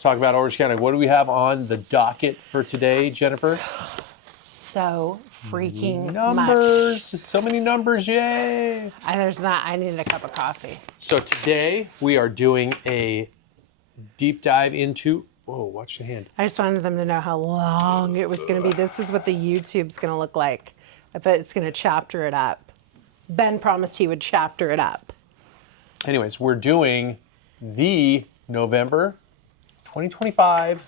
Let's talk about Orange County. What do we have on the docket for today, Jennifer? So freaking Numbers. much. So many numbers, yay. I needed a cup of coffee. So today we are doing a deep dive into, whoa, watch your hand. I just wanted them to know how long it was going to be. This is what the YouTube's going to look like. I bet it's going to chapter it up. Ben promised he would chapter it up. Anyways, we're doing the November 2025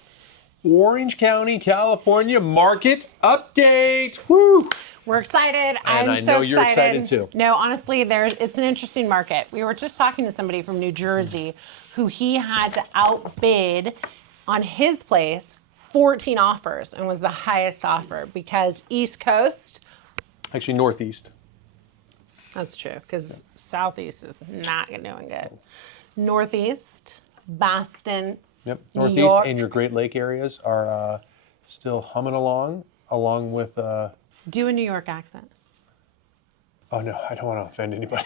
Orange County, California market update. Woo! We're excited. And I know you're excited too. No, honestly, it's an interesting market. We were just talking to somebody from New Jersey who he had to outbid on his place 14 offers and was the highest offer because East Coast. Actually, Northeast. That's true because Southeast is not doing good. Northeast, Boston. Yep, New Northeast York. and your Great Lake areas are still humming along with... Do a New York accent. Oh no, I don't want to offend anybody.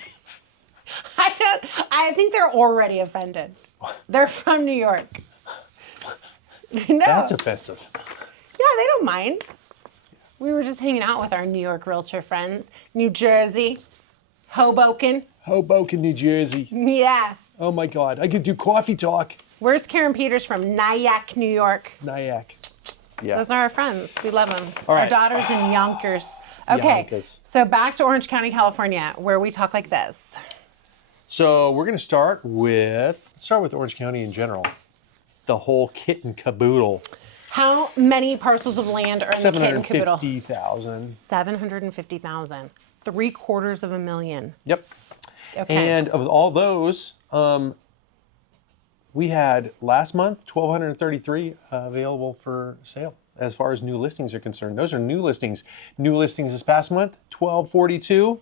I think they're already offended. They're from New York. No. That's offensive. Yeah, they don't mind. We were just hanging out with our New York realtor friends. New Jersey, Hoboken. Hoboken, New Jersey. Yeah. Oh my God, I could do coffee talk. Where's Karen Peters from? Nyack, New York. Nyack. Yeah. Those are our friends. We love them. All right. Our daughter's in Yonkers. Okay, Yonkers. so back to Orange County, California, where we talk like this. So we're going to start with Orange County in general. The whole kit and caboodle. How many parcels of land are in the kit and caboodle? 750,000. 750,000. $750,000. Yep. Okay. And of all those, we had last month 1,233 available for sale as far as new listings are concerned. Those are new listings. New listings this past month, 1,242.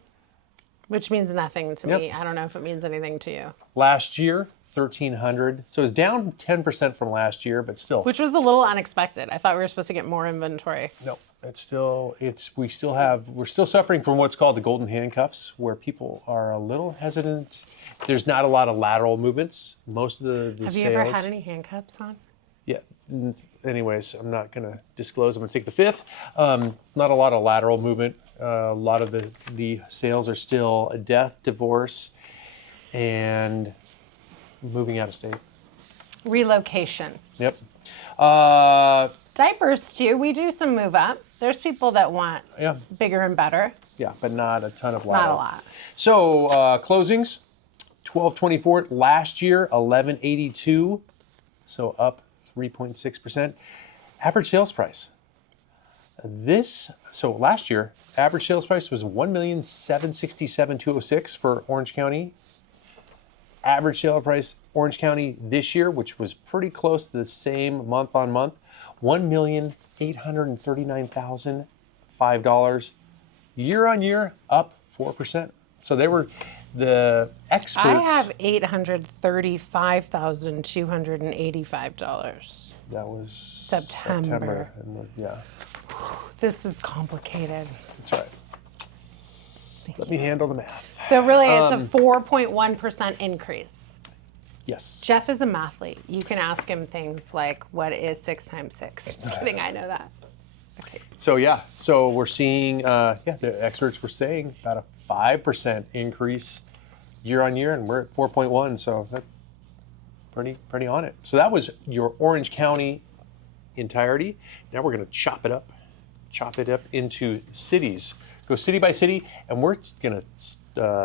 Which means nothing to Yep. me. I don't know if it means anything to you. Last year, 1,300. So it's down 10% from last year, but still. Which was a little unexpected. I thought we were supposed to get more inventory. No, we're still suffering from what's called the golden handcuffs, where people are a little hesitant. There's not a lot of lateral movements. Most of the Have sales. you ever had any handcuffs on? Yeah. Anyways, I'm not going to disclose. I'm going to take the fifth. Not a lot of lateral movement. A lot of the sales are still a death, divorce, and moving out of state. Relocation. Yep. Diapers too. We do some move up. There's people that want Yeah. bigger and better. Yeah, but not a ton of lateral. Not a lot. So closings, 1,224 last year, 1,182, so up 3.6%. Average sales price. So last year, average sales price was $1,767,206 for Orange County. Average sale price Orange County this year, which was pretty close to the same month on month, $1,839,005. Year on year, up 4%. So they were the experts. I have $835,285. That was September. Yeah, This is complicated. that's right. Let me handle the math. So really, it's a 4.1% increase. Yes. Geoff is a mathlete. You can ask him things like, what is 6 times 6? Just kidding, I know that. Okay. So we're seeing, the experts were saying about a 5% increase year on year, and we're at 4.1, so that's pretty on it. So that was your Orange County entirety. Now we're going to chop it up into cities. Go city by city, and we're going to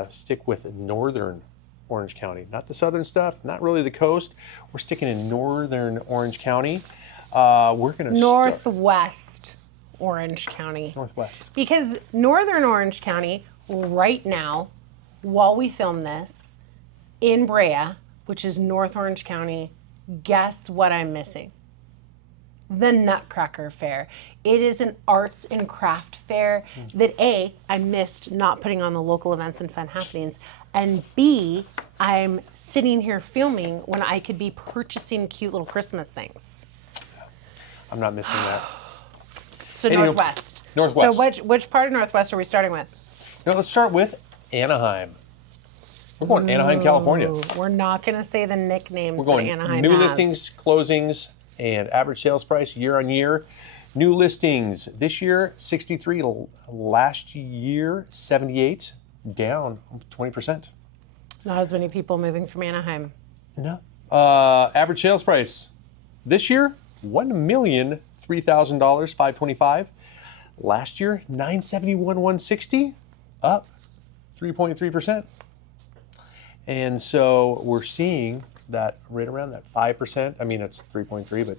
stick with northern Orange County, not the southern stuff, not really the coast. We're sticking in northern Orange County. We're going to Northwest Orange County. Northwest. Because northern Orange County, right now, while we film this, in Brea, which is North Orange County, guess what I'm missing? The Nutcracker Fair. It is an arts and craft fair that A, I missed not putting on the local events and fun happenings, and B, I'm sitting here filming when I could be purchasing cute little Christmas things. I'm not missing that. So Anywho, Northwest. Northwest. So which part of Northwest are we starting with? Now let's start with Anaheim. We're going Anaheim, California. Ooh, we're not going to say the nicknames We're going that Anaheim new has. listings, closings, and average sales price year on year. New listings this year, 63. Last year, 78. Down 20%. Not as many people moving from Anaheim. No. Average sales price this year, $1,003,000, 525. Last year, 971, 160, up 3.3%. And so we're seeing that right around that 5%. I mean, it's 3.3, but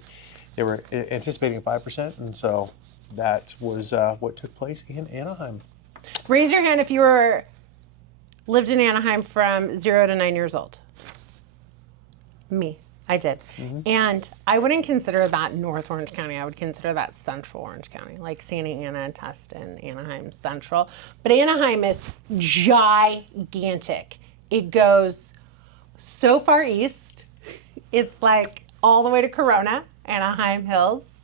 they were anticipating 5%. And so that was what took place in Anaheim. Raise your hand if you lived in Anaheim from 0 to 9 years old. Me. I did. And I wouldn't consider that North Orange County. I would consider that Central Orange County, like Santa Ana, Tustin, Anaheim, Central. But Anaheim is gigantic. It goes so far east. It's like all the way to Corona, Anaheim Hills,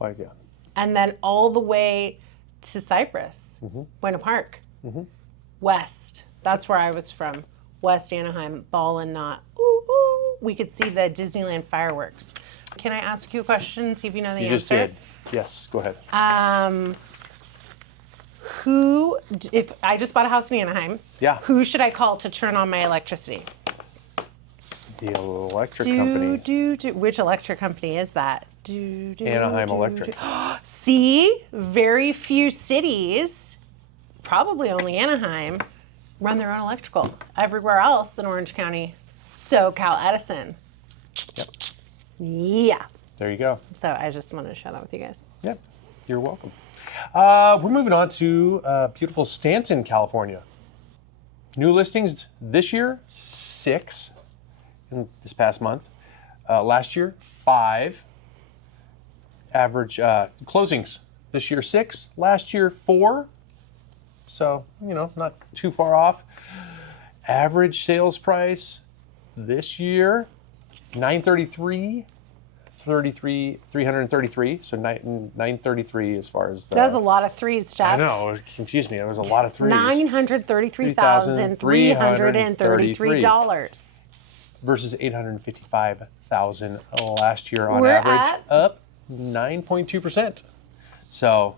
Like, yeah. and then all the way to Cypress, Buena Park, west. That's where I was from. West Anaheim, ball and knot. Ooh, ooh. We could see the Disneyland fireworks. Can I ask you a question, see if you know the answer? You just did. Yes, go ahead. If I just bought a house in Anaheim, Yeah. who should I call to turn on my electricity? The electric company. Which electric company is that? Anaheim Electric. See, very few cities, probably only Anaheim, run their own electrical. Everywhere else in Orange County, SoCal Edison. Yep. Yeah. There you go. So I just wanted to share that with you guys. Yep. You're welcome. We're moving on to beautiful Stanton, California. New listings this year, 6 in this past month. Last year, 5. Average closings this year, 6. Last year, 4. So, not too far off. Average sales price this year, $933, 333. So 933 as far as the. That's a lot of threes, Geoff. I know, it confused me. It was a lot of threes. $933,333 versus $855,000 last year on We're average, up 9.2%. So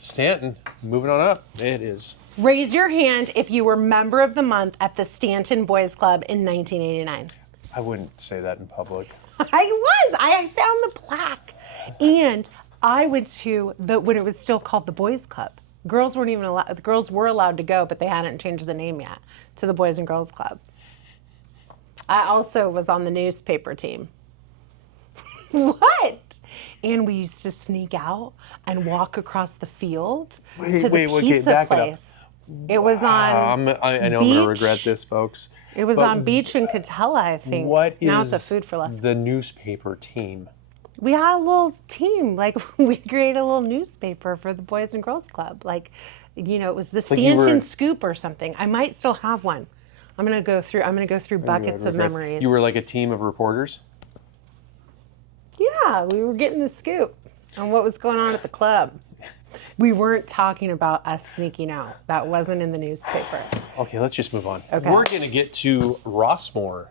Stanton moving on up. It is. Raise your hand if you were member of the month at the Stanton Boys Club in 1989. I wouldn't say that in public. I was. I found the plaque. And I went to when it was still called the Boys Club. Girls weren't even allowed. The girls were allowed to go, but they hadn't changed the name yet to the Boys and Girls Club. I also was on the newspaper team. What? And we used to sneak out and walk across the field to the pizza place. It was on I know I'm going to regret this, folks. It was on Beach and Catella, I think. What now is it's a Food for Less. the newspaper team? We had a little team. Like, we created a little newspaper for the Boys and Girls Club. Like, it was the Stanton Scoop or something. I might still have one. I'm gonna go through buckets of memories. You were like a team of reporters? Yeah, we were getting the scoop on what was going on at the club. We weren't talking about us sneaking out. That wasn't in the newspaper. Okay, let's just move on. Okay. We're going to get to Rossmoor.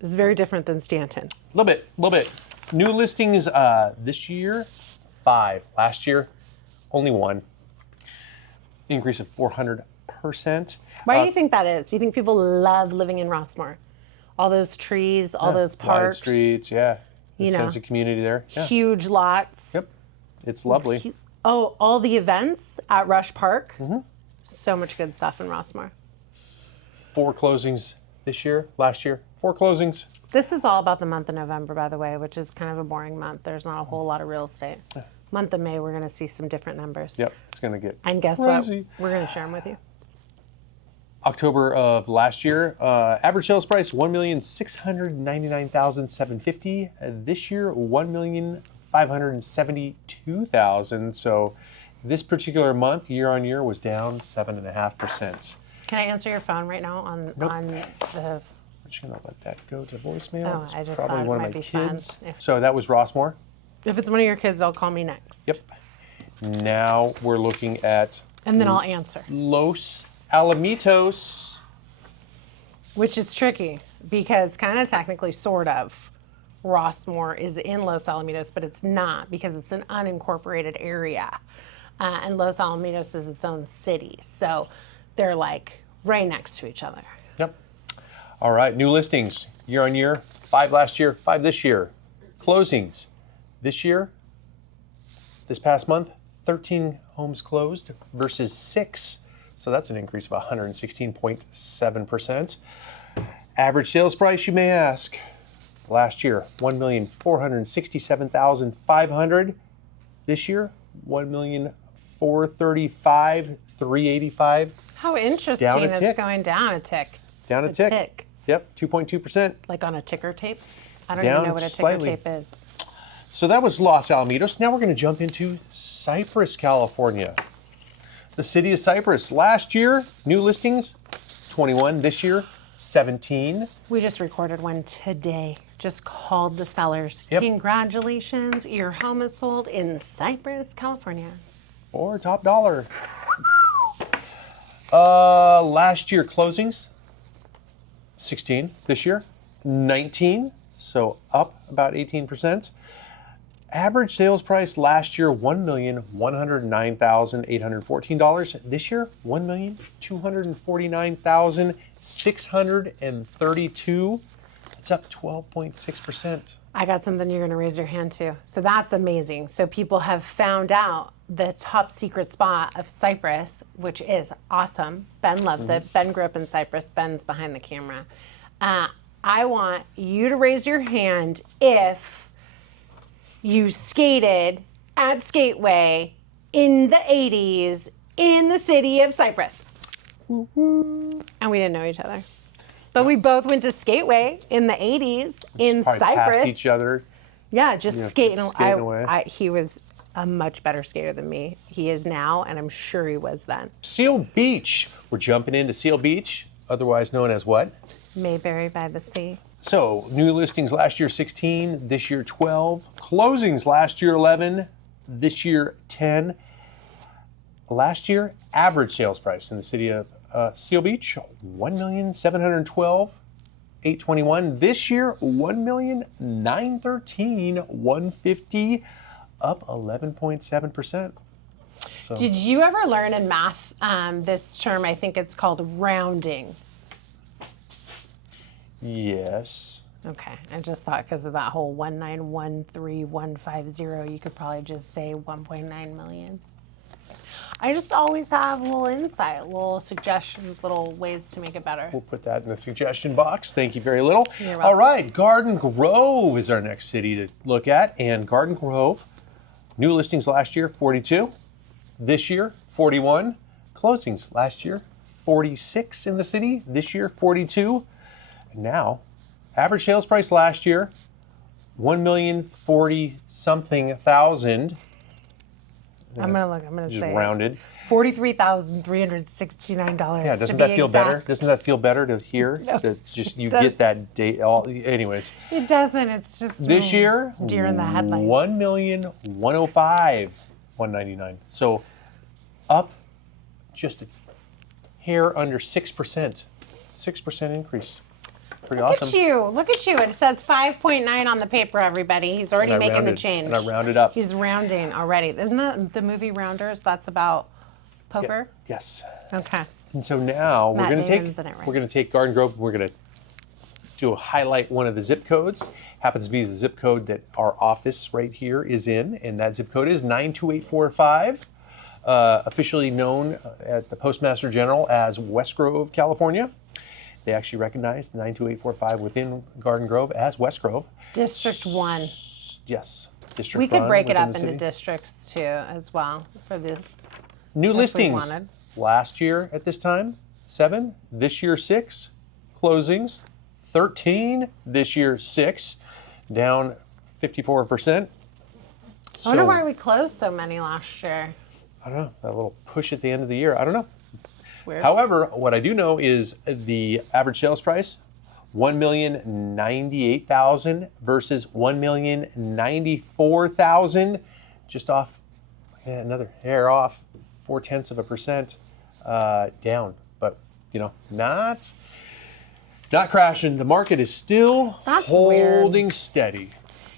It's very different than Stanton. A little bit. New listings this year, 5. Last year, only 1. Increase of 400%. Why do you think that is? Do you think people love living in Rossmoor? All those trees, all those parks. Wide streets, yeah. Sense of community there. Yeah. Huge lots. Yep. It's lovely. Oh, all the events at Rush Park. So much good stuff in Rossmoor. 4 closings this year. Last year, 4 closings. This is all about the month of November, by the way, which is kind of a boring month. There's not a whole lot of real estate. Month of May, we're going to see some different numbers. Yep, it's going to get And guess crazy. what? We're going to share them with you. October of last year, average sales price $1,699,750. This year, $1,572,000. So this particular month, year on year, was down 7.5%. Can I answer your phone right now on the? I'm just gonna let that go to voicemail. Oh, It's I just probably thought it one might of my be fun. kids. Yeah. So that was Rossmoor. If it's one of your kids, they'll call me next. Yep. Now we're looking at And then I'll answer. Los Alamitos. Which is tricky because kind of technically, sort of, Rossmoor is in Los Alamitos, but it's not because it's an unincorporated area. And Los Alamitos is its own city. So they're like right next to each other. Yep. All right, new listings year on year. 5 last year, 5 this year. Closings this year, this past month, 13 homes closed versus 6. So that's an increase of 116.7%. Average sales price, you may ask, last year, $1,467,500. This year, $1,435,385. How interesting Down a it's tick. going down a tick. Down a tick. Yep, 2.2%. Like on a ticker tape. I don't Down even know what a ticker slightly. tape is. So that was Los Alamitos. Now we're going to jump into Cypress, California. The city of Cypress. Last year, new listings, 21. This year, 17. We just recorded one today. Just called the sellers. Yep. Congratulations, your home is sold in Cypress, California. Or top dollar. Last year, closings, 16. This year, 19. So up about 18%. Average sales price last year, $1,109,814. This year, $1,249,632. It's up 12.6%. I got something you're going to raise your hand to. So that's amazing. So people have found out the top secret spot of Cypress, which is awesome. Ben loves it. Ben grew up in Cypress. Ben's behind the camera. I want you to raise your hand if you skated at Skateway in the 80s in the city of Cypress. And we didn't know each other. But we both went to Skateway in the 80s in Probably Cypress. past each other. Yeah, just skating away. He was a much better skater than me. He is now, and I'm sure he was then. Seal Beach. We're jumping into Seal Beach, otherwise known as what? Mayberry by the Sea. So, new listings last year 16, this year 12. Closings last year 11, this year 10. Last year, average sales price in the city of Seal Beach, $1,712,821. This year, $1,913,150, up 11.7%. So, Did you ever learn in math this term? I think it's called rounding. yes. Okay, I just thought because of that whole 1913150, you could probably just say 1.9 million. I just always have a little insight, little suggestions, little ways to make it better. We'll put that in the suggestion box. Thank you very little. You're welcome. All right, Garden Grove is our next city to look at. And Garden Grove, new listings last year, 42. This year, 41. Closings last year, 46 in the city. This year, 42. And now, average sales price last year, $1,040,000. I'm gonna Just say rounded. $43,369. Yeah, doesn't that feel better? Doesn't that feel better to hear? No. That just you Does- get that date. Anyways, It doesn't. It's just this year, deer in the headlights. $1,105,199. So up just a hair under 6%. 6% increase. Pretty Look awesome. Look at you. It says 5.9 on the paper, everybody. He's already And I making the rounded- change. And I rounded up. He's rounding already. Isn't that the movie Rounders? That's about poker? Yes. Okay. And so now Matt we're going Damon's in it, right? we're going to take Garden Grove. And we're going to do a highlight one of the zip codes. Happens to be the zip code that our office right here is in, and that zip code is 92845. Officially known at the Postmaster General as West Grove, California. They actually recognize 92845 within Garden Grove as West Grove. District 1. Yes, District We could 1 break it within up the into city. districts too, as well, for this. New if we listings. wanted. Last year at this time, 7. This year, 6. Closings, 13. This year, 6. Down 54%. I wonder So, why we closed so many last year. I don't know, that little push at the end of the year. I don't know. Weird. However, what I do know is the average sales price, $1,098,000 versus $1,094,000, just off, another hair off, 0.4% down. But not crashing. The market is still That's holding steady.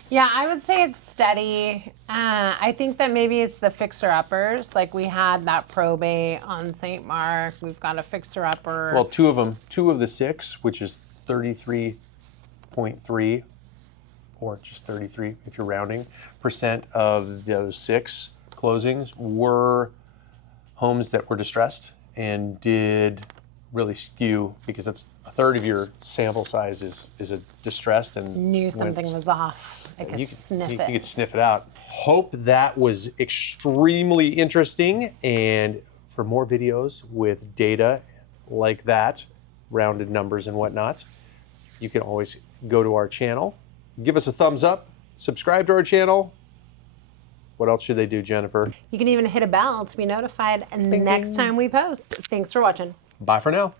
Yeah, I would say it's steady. I think that maybe it's the fixer-uppers. Like we had that probate on St. Mark. We've got a fixer-upper. Well, two of the 6, which is 33.3, or just 33 if you're rounding, % of those 6 closings were homes that were distressed and did really skew, because that's a third of your sample size is a distressed and Knew something was off. I could sniff it. You could sniff it out. Hope that was extremely interesting, and for more videos with data like that, rounded numbers and whatnot, you can always go to our channel, give us a thumbs up, subscribe to our channel. What else should they do, Jennifer? You can even hit a bell to be notified and the Bing, next bing. time we post. Thanks for watching. Bye for now.